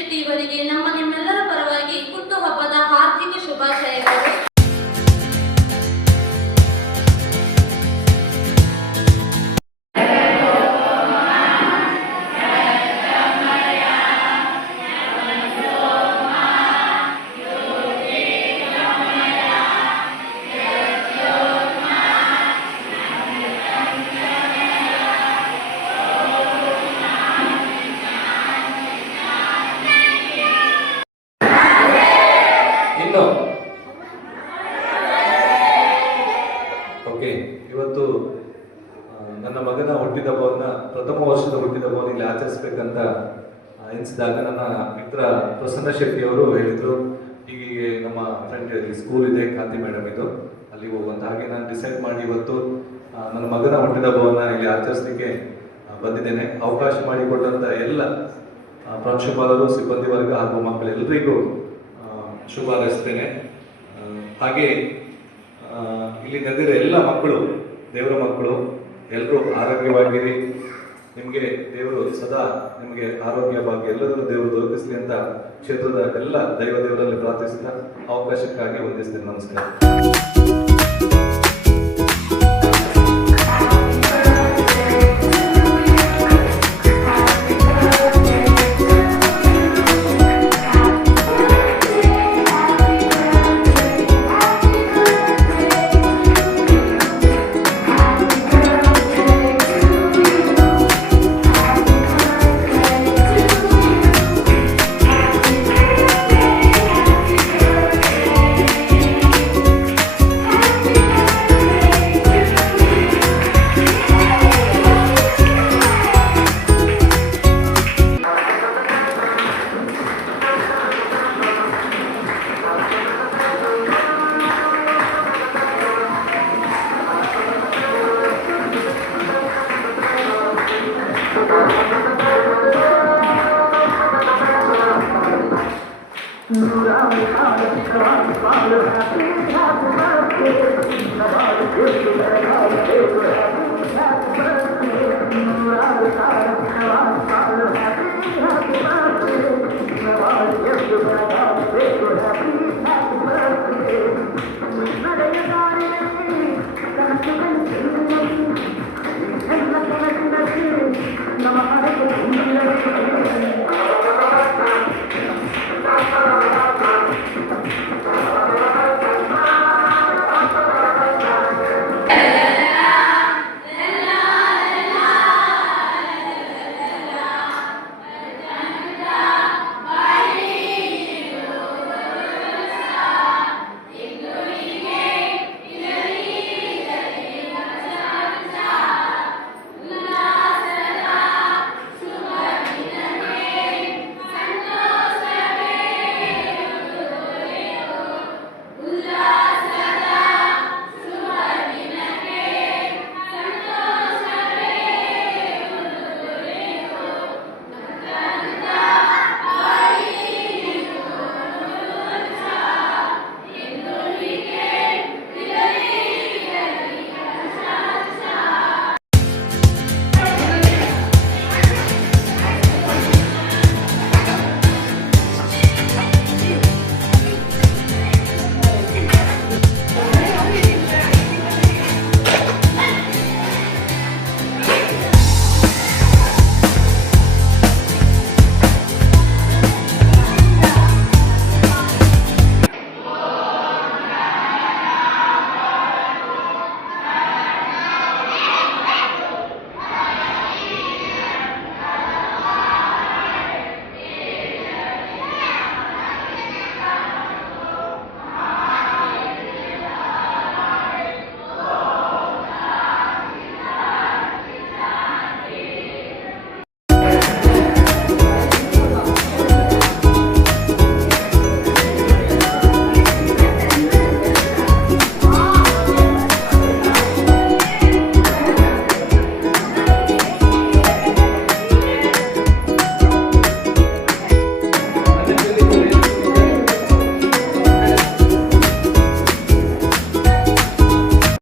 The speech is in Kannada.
ಶೆಟ್ಟಿ ಇವರಿಗೆ ನಿಮ್ಮೆಲ್ಲರ ಪರವಾಗಿ ಹುಟ್ಟುಹಬ್ಬದ ಹಾರ್ದಿಕ ಶುಭಾಶಯಗಳು. ಓಕೆ, ಇವತ್ತು ನನ್ನ ಮಗನ ಹುಟ್ಟಿದಬ್ಬವನ್ನು ಪ್ರಥಮ ವರ್ಷದ ಹುಟ್ಟಿದಬ್ಬವನ್ನು ಇಲ್ಲಿ ಆಚರಿಸ್ಬೇಕಂತ ಎನಿಸಿದಾಗ ನನ್ನ ಮಿತ್ರ ಪ್ರಸನ್ನ ಶೆಟ್ಟಿ ಅವರು ಹೇಳಿದರು, ಹೀಗೆ ನಮ್ಮ ಫ್ರೆಂಡ್ ಸ್ಕೂಲ್ ಇದೆ ಕಾಂತಿ ಮೇಡಮ್ ಇದು, ಅಲ್ಲಿ ಹೋಗುವಂತ. ಹಾಗೆ ನಾನು ಡಿಸೈಡ್ ಮಾಡಿ ಇವತ್ತು ನನ್ನ ಮಗನ ಹುಟ್ಟಿದಬ್ಬವನ್ನು ಇಲ್ಲಿ ಆಚರಿಸಲಿಕ್ಕೆ ಬಂದಿದ್ದೇನೆ. ಅವಕಾಶ ಮಾಡಿಕೊಟ್ಟಂತ ಎಲ್ಲ ಪ್ರಾಂಶುಪಾಲರು, ಸಿಬ್ಬಂದಿ ವರ್ಗ ಹಾಗೂ ಮಕ್ಕಳೆಲ್ಲರಿಗೂ ಶುಭ ಹಾರೈಸ್ತೇನೆ. ಹಾಗೆ ಇಲ್ಲಿ ನೆರೆದಿರೋ ಎಲ್ಲ ಮಕ್ಕಳು, ದೇವರ ಮಕ್ಕಳು, ಎಲ್ಲರೂ ಆರೋಗ್ಯವಾಗಿರಿ. ನಿಮಗೆ ದೇವರು ಸದಾ ನಿಮಗೆ ಆರೋಗ್ಯ ಭಾಗ್ಯ ಎಲ್ಲದನ್ನು ದೇವರು ದೊರಕಿಸಲಿ ಅಂತ ಕ್ಷೇತ್ರದ ಎಲ್ಲ ದೇವರಲ್ಲಿ ಪ್ರಾರ್ಥಿಸಿದ ಅವಕಾಶಕ್ಕಾಗಿ ವಂದಿಸ್ತೇನೆ. ನಮಸ್ಕಾರ. Happy birthday.